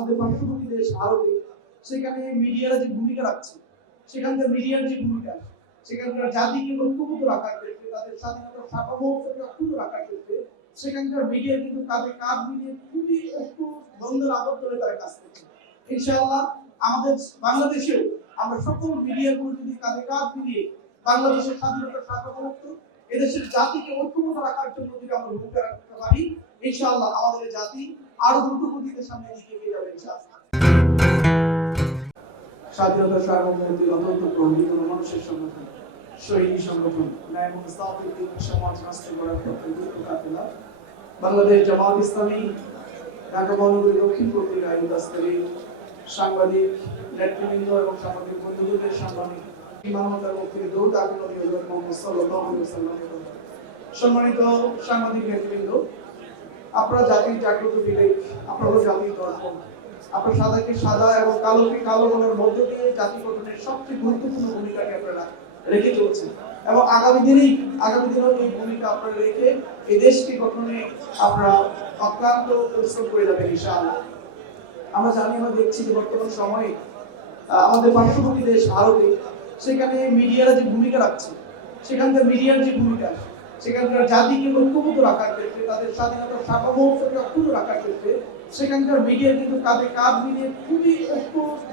আমাদের পার্শ্ববর্তী দেশ ভারতে, সেখানে মিডিয়ার যে ভূমিকা রাখছে, সেখানকার মিডিয়ার যে ভূমিকা, সেখানকার জাতিকে ঐক্যবদ্ধ রাখার ক্ষেত্রে, তাদের স্বাধীনতার সার্বভৌমত্বকে অক্ষুণ্ণ রাখার ক্ষেত্রে সেখানকার মিডিয়া কিন্তু কাঁধে কাঁধ মিলিয়ে খুবই দ্বন্দ্বের আবদ্ধ হয়ে তারা কাজ করছে। ইনশাআল্লাহ আমাদের বাংলাদেশেও আমরা সকল মিডিয়াগুলো যদি কাঁধে কাঁধ মিলিয়ে বাংলাদেশের স্বাধীনতার সার্বভৌমত্ব, এদেশের জাতিকে ঐক্যবদ্ধ রাখার জন্য যদি আমরা ভূমিকা রাখতে পারি, ইনশাআল্লাহ আমাদের জাতি আরো দ্রুত গতিতে সামনে এগিয়ে যাবে ইনশাআল্লাহ। স্বাধীনতার সার্বভৌমত্ব অত্যন্ত প্রবীণ মানুষের সংগঠন, শহীদ সংগঠন, ন্যায় মুস্তাফিদ সমাজ রাষ্ট্র গড়ার পক্ষে দ্রুত কাফেলা বাংলাদেশ জামাত ইসলামী ঢাকা মহানগরী দক্ষিণ পত্রিকা আয়োজনকারী সাংবাদিক নেতৃবৃন্দ এবং সাংবাদিক বন্ধুদের সাংবাদিক মানবতার পক্ষে দৌড় দাবি নবী হযরত মুহাম্মদ সাল্লাল্লাহু আলাইহি ওয়াসাল্লাম। সম্মানিত সাংবাদিক নেতৃবৃন্দ, আপনারা জাতির জাগ্রত বিবেক, আপনারা জাতির দর্পণ, আপনারা সাদাকে সাদা এবং কালোকে কালো বলার মধ্য দিয়ে জাতি গঠনের সবচেয়ে গুরুত্বপূর্ণ ভূমিকাকে আপনারা রেখে চলছেন এবং আগামী দিনেও এই ভূমিকা আপনারা রেখে এই দেশকে গঠনে আপনারা অক্লান্ত পরিশ্রম করে যাবেন ইনশাআল্লাহ। আমরা জানি, আমরা দেখছি যে বর্তমান সময়ে আমাদের পার্শ্ববর্তী দেশ ভারতে, সেখানে মিডিয়ার যে ভূমিকা রাখছে, সেখানকার মিডিয়ার যে ভূমিকা, সেখানকার জাতিকে ঐক্যবদ্ধ রাখার ক্ষেত্রে, তাদের স্বাধীনতার সার্বভৌমত্বকে অক্ষুণ্ণ রাখার ক্ষেত্রে সেখানকার মিডিয়া কিন্তু কাঁধে কাঁধ মিলিয়ে খুবই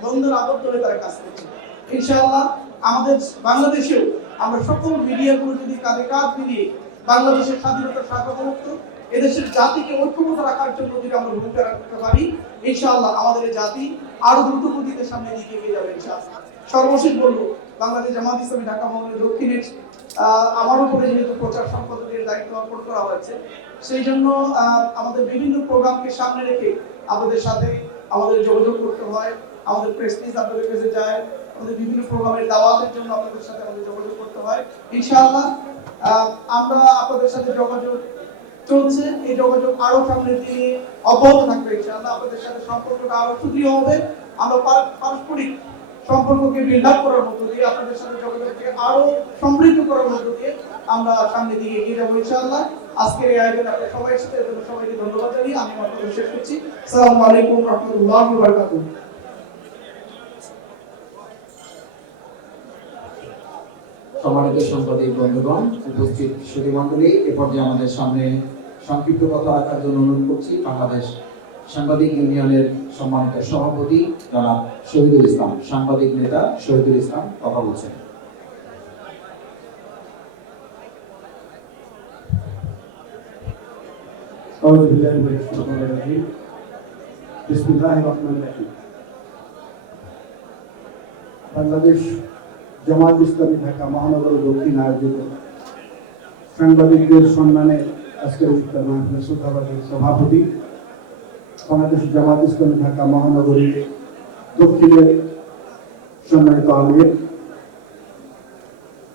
দ্বন্দ্বের আবদ্ধ হয়ে তারা কাজ করছে। ইনশাআল্লাহ আমাদের বাংলাদেশেও আমরা সকল মিডিয়াগুলো যদি কাঁধে কাঁধ মিলিয়ে বাংলাদেশের স্বাধীনতার সার্বভৌমত্ব, এদেশের জাতিকে ঐক্যবদ্ধ রাখার জন্য যদি আমরা ভূমিকা রাখতে পারি, ইনশাআল্লাহ আমাদের জাতি আরো দ্রুত গতিতে সামনে এগিয়ে যাবে ইনশাআল্লাহ। সর্বশেষ বলবো, বাংলাদেশ জামাত ইসলামী ঢাকা মহানগরী দক্ষিণের আমার উপরে যেহেতু প্রচার সম্পাদকের দায়িত্ব অর্পণ করা হয়েছে, সেই জন্য আমাদের বিভিন্ন প্রোগ্রামকে সামনে রেখে আপনাদের সাথে আমাদের যোগাযোগ করতে হয়। আমাদের প্রেস লিজ আপনাদের কাছে যায়, আমাদের বিভিন্ন প্রোগ্রামের দাওয়াতের জন্য আপনাদের সাথে আমাদের যোগাযোগ করতে হয়। ইনশাআল্লাহ আমরা আপনাদের সাথে যোগাযোগ চলছে, এই যোগাযোগ আরো সামনের দিকে অব্যাহত থাকবে ইনশাআল্লাহ। আপনাদের সাথে সম্পর্কটা আরো সুদৃঢ় হবে। আমরা পারস্পরিক সম্পর্ককে বিল্ড আপ করার মধ্য দিয়ে, আপনাদের সাথে যোগাযোগকে আরো সমৃদ্ধ করার মধ্য দিয়ে আমরা সামনের দিকে এগিয়ে যাবো ইনশাআল্লাহ। আজকের এই আয়োজনে আপনারা সবাই সাথে সবাইকে ধন্যবাদ জানিয়ে আমি আমার কথা শেষ করছি। আসসালামু আলাইকুম ওয়া রাহমাতুল্লাহি ওয়া বারাকাতুহু। সম্মানিত সাংবাদিক বন্ধুগণ, উপস্থিত সুধী মণ্ডলী, এ পর্যায়ে আমাদের সামনে সংক্ষিপ্ত কথা রাখার জন্য অনুরোধ করছি বাংলাদেশ সাংবাদিক ইউনিয়নের সম্মানিত সভাপতি জনাব শহীদুল ইসলাম। সাংবাদিক নেতা শহীদুল ইসলাম কথা বলছেন। বাংলাদেশ জামাত ইসলামী ঢাকা মহানগরী দক্ষিণ আয়োজিত সাংবাদিকদের সম্মানে আজকের ইফতার মাহফিলের শ্রদ্ধাভাজন সভাপতি, বাংলাদেশ জামাত ইসলামী ঢাকা মহানগরী দক্ষিণের সম্মানিত আমির,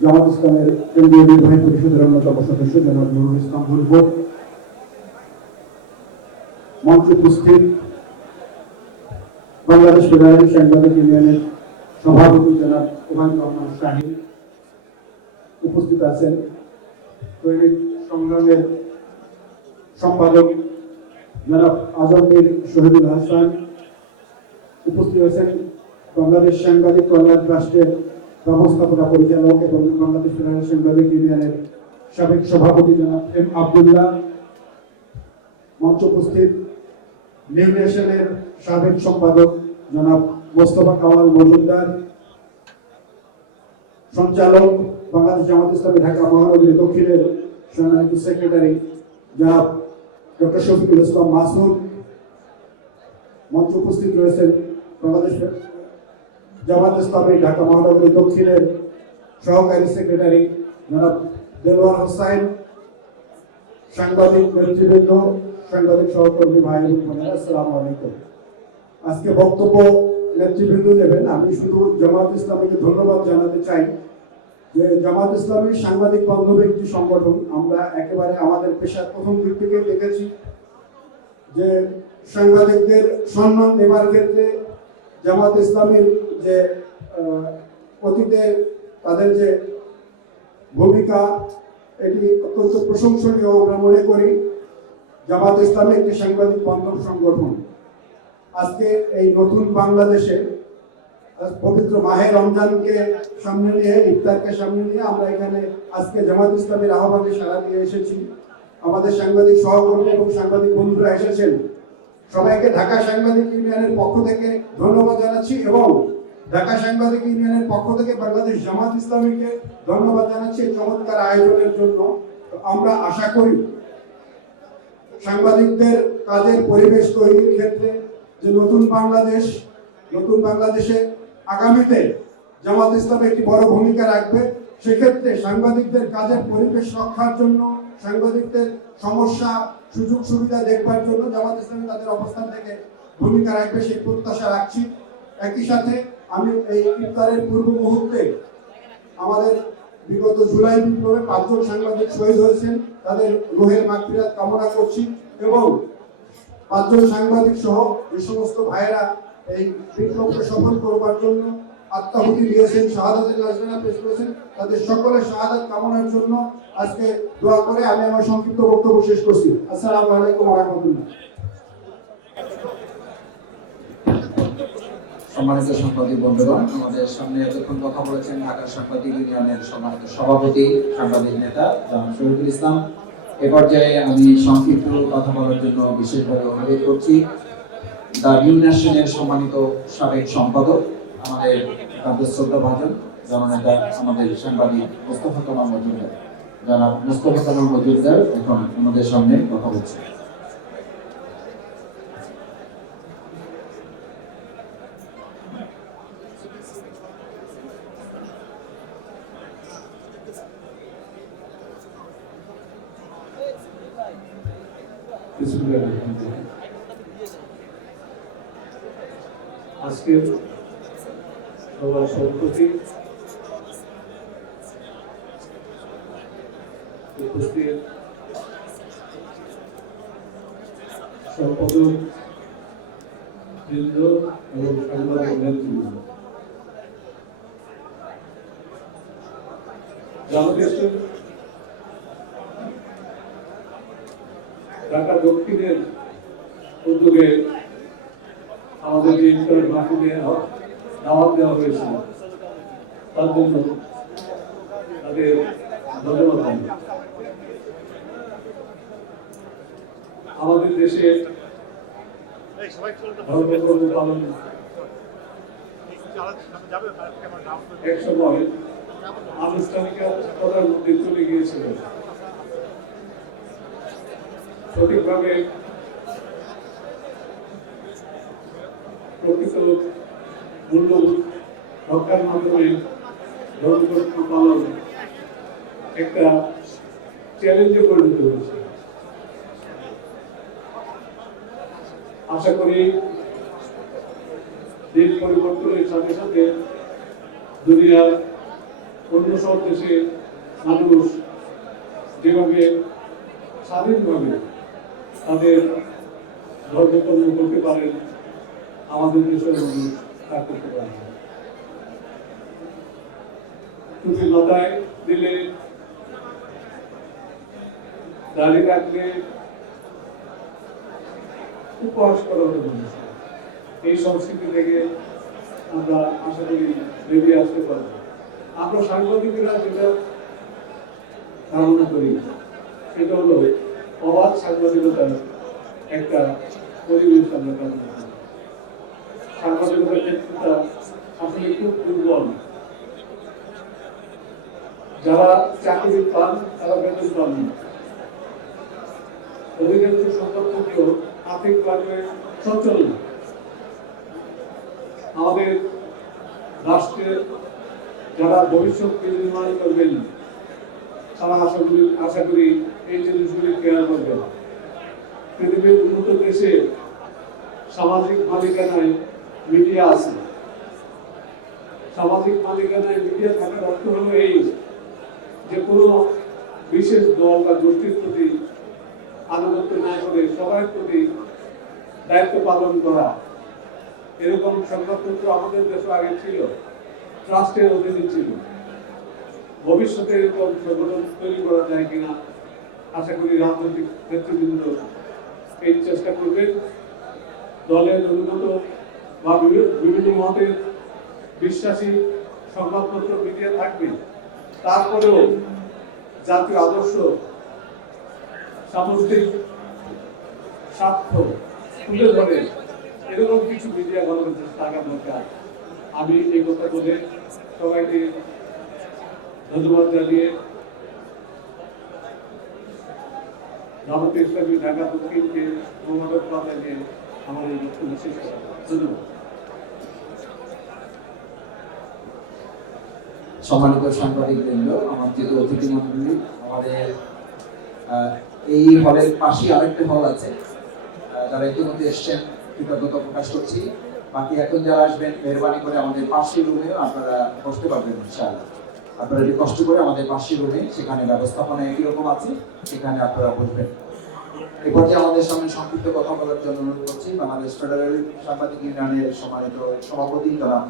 জামাত ইসলামের কেন্দ্রীয় নির্বাহী পরিষদের অন্যতম সদস্য জনাব নুরুল ইসলাম বুলবুল, মঞ্চে উপস্থিত বাংলাদেশ ফেডারেল সাংবাদিক ইউনিয়নের সভাপতি জনাব ওবায়দুর রহমান শাহীন, উপস্থিত আছেন দৈনিক সংগ্রামের সম্পাদক জনাব আজমগীর শহীদুল হাসান, উপস্থিত আছেন বাংলাদেশ সাংবাদিক কল্যাণ ট্রাস্টের ব্যবস্থাপনা পরিচালক এবং বাংলাদেশ ফেডারেল সাংবাদিক ইউনিয়নের সাবেক সভাপতি জনাব এম আব্দুল্লাহ, মঞ্চ উপস্থিত নিউ নেশনের সাবেক সম্পাদক জনাব মোস্তফা কামাল মজুমদার, সঞ্চালক বাংলাদেশ জামাত ইসলামী ঢাকা মহানগরী দক্ষিণের সম্মানিত সেক্রেটারি জনাব ডক্টর শফিকুল ইসলাম মাসুদ, মঞ্চ উপস্থিত রয়েছেন বাংলাদেশ জামাত ইসলামী ঢাকা মহানগরী দক্ষিণের সহকারী সেক্রেটারি জনাব দেলোয়ার হোসাইন, সাংবাদিক নেতৃবৃন্দ, সাংবাদিক সহকর্মী ভাই এবং বোনেরা, আসসালামু আলাইকুম। আজকে বক্তব্য নেতৃবৃন্দ দেবেন। আমি শুধু জামাত ইসলামীকে ধন্যবাদ জানাতে চাই যে জামাত ইসলামী সাংবাদিক বান্ধব একটি সংগঠন। আমরা একেবারে আমাদের পেশার প্রথম দিক থেকে দেখেছি যে সাংবাদিকদের সম্মান দেওয়ার ক্ষেত্রে জামাত ইসলামীর যে অতীতে তাদের যে ভূমিকা, এটি অত্যন্ত প্রশংসনীয় আমরা মনে করি। জামাত ইসলামী একটি সাংবাদিক বান্ধব সংগঠন। আজকে এই নতুন বাংলাদেশে পবিত্র মাহে রমজানকে সামনে নিয়ে, ইফতারকে সামনে নিয়ে আমরা এখানে আজকে জামাত ইসলামের আহ্বানে সাড়া দিয়ে এসেছি। আমাদের সাংবাদিক সহকর্মী এবং সাংবাদিক বন্ধুরা এসেছেন। সবাইকে ঢাকা সাংবাদিক ইউনিয়নের পক্ষ থেকে ধন্যবাদ জানাচ্ছি এবং ঢাকা সাংবাদিক ইউনিয়নের পক্ষ থেকে বাংলাদেশ জামাত ইসলামীকে ধন্যবাদ জানাচ্ছি এই চমৎকার আয়োজনের জন্য। আমরা আশা করি সাংবাদিকদের কাজের পরিবেশ তৈরির ক্ষেত্রে যে নতুন বাংলাদেশে আগামীতে জামাত ইসলাম একটি বড় ভূমিকা রাখবে। সেক্ষেত্রে সাংবাদিকদের কাজের পরিবেশ রক্ষার জন্য, সাংবাদিকদের সমস্যা সুযোগ সুবিধা দেখবার জন্য জামাত ইসলামী তাদের অবস্থান থেকে ভূমিকা রাখবে, সেই প্রত্যাশা রাখছি। একই সাথে আমি এই ইফতারের পূর্ব মুহূর্তে আমাদের বিগত জুলাই বিপ্লবে 5 জন সাংবাদিক শহীদ হয়েছেন, তাদের রুহের মাগফিরাত কামনা করছি এবং 5 জন সাংবাদিক সহ যে সমস্ত ভাইয়েরা এই বিপ্লবকে সফল করবার জন্য আত্মাহুতি দিয়েছেন, শাহাদাতের লাশনা পেশ করেছেন, তাদের সকলের শাহাদাত কামনার জন্য আজকে দোয়া করে আমি আমার সংক্ষিপ্ত বক্তব্য শেষ করছি। আসসালামু আলাইকুম ওয়া রাহমাতুল্লাহ। সম্মানিত সাংবাদিক বন্ধুগণ, আমাদের সামনে এতক্ষণ কথা বলেছেন ঢাকা সাংবাদিক ইউনিয়নের সম্মানিত সভাপতি, সাংবাদিক নেতা জনাব শহীদুল ইসলাম। এ পর্যায়ে আমি সংক্ষিপ্ত কথা বলার জন্য বিশেষভাবে অনুরোধ করছি দ্য নিউ ন্যাশনের সম্মানিত সাবেক সম্পাদক, আমাদের শ্রদ্ধা ভাজন জননেতা, আমাদের সাংবাদিক মোস্তফা কামাল মজুমদার। জনাব মোস্তফা কামাল মজুমদার এখন আমাদের সামনে কথা বলছেন। আজকের সভার সভাপতি, উপস্থিত সম্পাদক বৃন্দ এবং সাংবাদিক নেতৃবৃন্দ, জামাত ইসলাম ঢাকা দক্ষিণের উদ্যোগে আমাদের যে ইফতার মাহফিলে দাওয়াত দেওয়া হয়েছিল তার জন্য তাদের ধন্যবাদ জানাই। আমাদের দেশে ধর্মকর্ম পালন এক সময় আনুষ্ঠানিকতার মধ্যে চলে গিয়েছিল। সঠিকভাবে প্রকৃত মূল্যবোধ রক্ষার মাধ্যমে ধর্মকর্ম পালন একটা চ্যালেঞ্জে পরিণত হয়েছে। আশা করি দেশ পরিবর্তনের সাথে সাথে দুনিয়ার অন্য সব দেশে মানুষ যেভাবে স্বাধীনভাবে তাদের ধর্মকর্ম করতে পারেন, আমাদের দেশের মানুষ তা করতে পারে। টুপি মাথায় দিলে, দাড়ি রাখলে, উপহাস করা হতো মানুষ। এই সংস্কৃতি থেকে আমরা আশা করি বেরিয়ে আসতে পারবো। আমরা সাংবাদিকেরা যেটা ধারণা করি সেটা হলো অবাধ সাংবাদিকতার একটা পরিবেশ আমরা কামনা করি। সাংবাদিকতার ক্ষেত্রটা আসলে খুব দুর্বল। যারা চাকরি পান তারা বেতন পান না। অধিকাংশ সংবাদপত্র আর্থিকভাবে সচ্ছল না। আমাদের রাষ্ট্রের যারা ভবিষ্যৎ নির্মাণ করবেন তারা আশা করি এই জিনিসগুলি খেয়াল করবেন। পৃথিবীর উন্নত দেশে সামাজিক মালিকানায় মিডিয়া আছে। সামাজিক মালিকানায় মিডিয়া থাকার অর্থ হলো এই যে কোনো বিশেষ দল বা গোষ্ঠীর প্রতি আনুগত্য না করে সবার প্রতি দায়িত্ব পালন করা। এরকম সংবাদপত্র আমাদের দেশে আগে ছিল, ট্রাস্টের অধীনে ছিল। ভবিষ্যতে এরকম সংগঠন তৈরি করা যায় কিনা আশা করি রাজনৈতিক নেতৃবৃন্দ এই চেষ্টা করবেন দলের অনুগত বা বিভিন্ন মতের বিশ্বাসী সংবাদপত্র মিডিয়া থাকবে, তারপরেও জাতীয় আদর্শ, সামষ্টিক স্বার্থ তুলে ধরে এরকম কিছু মিডিয়া গণতন্ত্রের থাকা দরকার। আমি এই কথা বলে সবাইকে ধন্যবাদ জানিয়ে জামাতে ইসলামী ঢাকা দক্ষিণকে মোবারকবাদ জানিয়ে আমার এই বক্তব্য শেষ করা। ধন্যবাদ। সম্মানিত সাংবাদিক বৃন্দ, আমার যেহেতু অতিথি মন্ডলী, আমাদের এই হলের পাশে আরেকটা হল আছে, যারা ইতিমধ্যে এসছেন কৃতজ্ঞতা প্রকাশ করছি। বাকি এখন যারা আসবেন মেহরবানি করে আমাদের পাশের রুমেও আপনারা বসতে পারবেন ইনশাআল্লাহ। আপনারা একটু কষ্ট করে আমাদের পাশের রুমে, সেখানে ব্যবস্থাপনা একই রকম আছে, সেখানে আপনারা বসবেন। এই পর্যায়ে আমাদের সামনে সংক্ষিপ্ত কথা বলার জন্য অনুরোধ করছি বাংলাদেশ ফেডারেল সাংবাদিক ইউনিয়নের সম্মানিত সভাপতি জনাব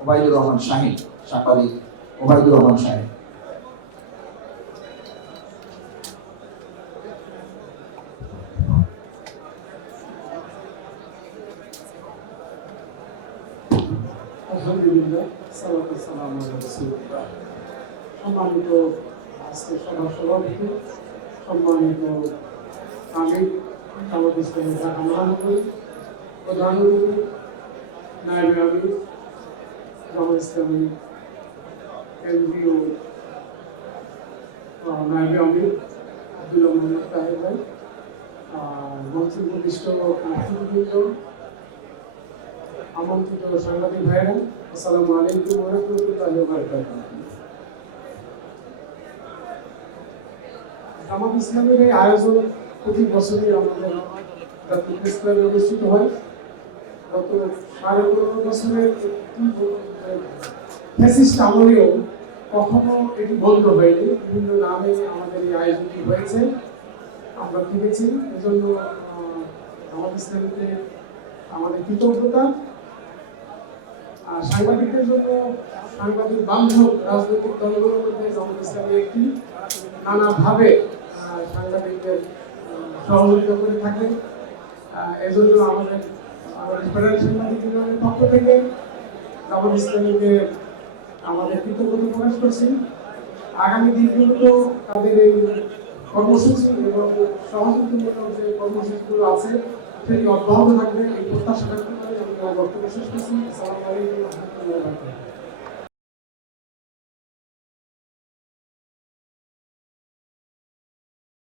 ওবায়দুর রহমান শাহীন, সাংবাদিক ওবায়দুর রহমান শাহীন। আলহামদুলিল্লাহ, সালাতু সালামু আলা রাসূলিল্লাহ। সম্মানিত আজকে সভা সভাপতি, সম্মানিত আমির জামাত ইসলামী ঢাকা মহানগরী, প্রধান অতিথি, নায়েবে আমির জামাত ইসলামী কেন্দ্রীয় নায়েবে আমির আব্দুল্লাহ মোহাম্মদ তাহের ভাই, মঞ্চে উপবিষ্ট নেতৃবৃন্দ, আমন্ত্রিত সাংবাদিক ভাইরা, আসসালামু আলাইকুম ওয়া রাহমাতুল্লাহি ওয়া বারাকাতুহু। জামাত ইসলামের এই আয়োজন প্রতি বছরই আমাদের জাতীয় প্রেস ক্লাবে অনুষ্ঠিত হয়। গত 15.5 বছরের ফ্যাসিস্ট আমলেও কখনো এটি বন্ধ হয়নি। বিভিন্ন নামে আমাদের এই আয়োজনটি হয়েছে, আমরা দেখেছি। এজন্য জামাত ইসলামীতে আমাদের কৃতজ্ঞতা। সাংবাদিকদের জন্য, সাংবাদিক বান্ধব রাজনৈতিক দলগুলোর মধ্যে জামাত ইসলামী একটি, নানাভাবে সাংবাদিকদের সহযোগিতা করে থাকে। এজন্য আমাদের ফেডারেল সাংবাদিক ইউনিয়নের পক্ষ থেকে জামাত ইসলামীকে আমাদের কৃতজ্ঞতা প্রকাশ করছি। আগামী দিনগুলো তাদের এই কর্মসূচি এবং সহযোগিতামূলক যে কর্মসূচিগুলো আছে সেটি অব্যাহত থাকবে, এই প্রত্যাশা ব্যক্ত করে আমি আমার বক্তব্য শেষ করছি। আসসালামু আলাইকুম ওয়া রাহমাতুল্লাহি ওয়া বারাকাতুহু।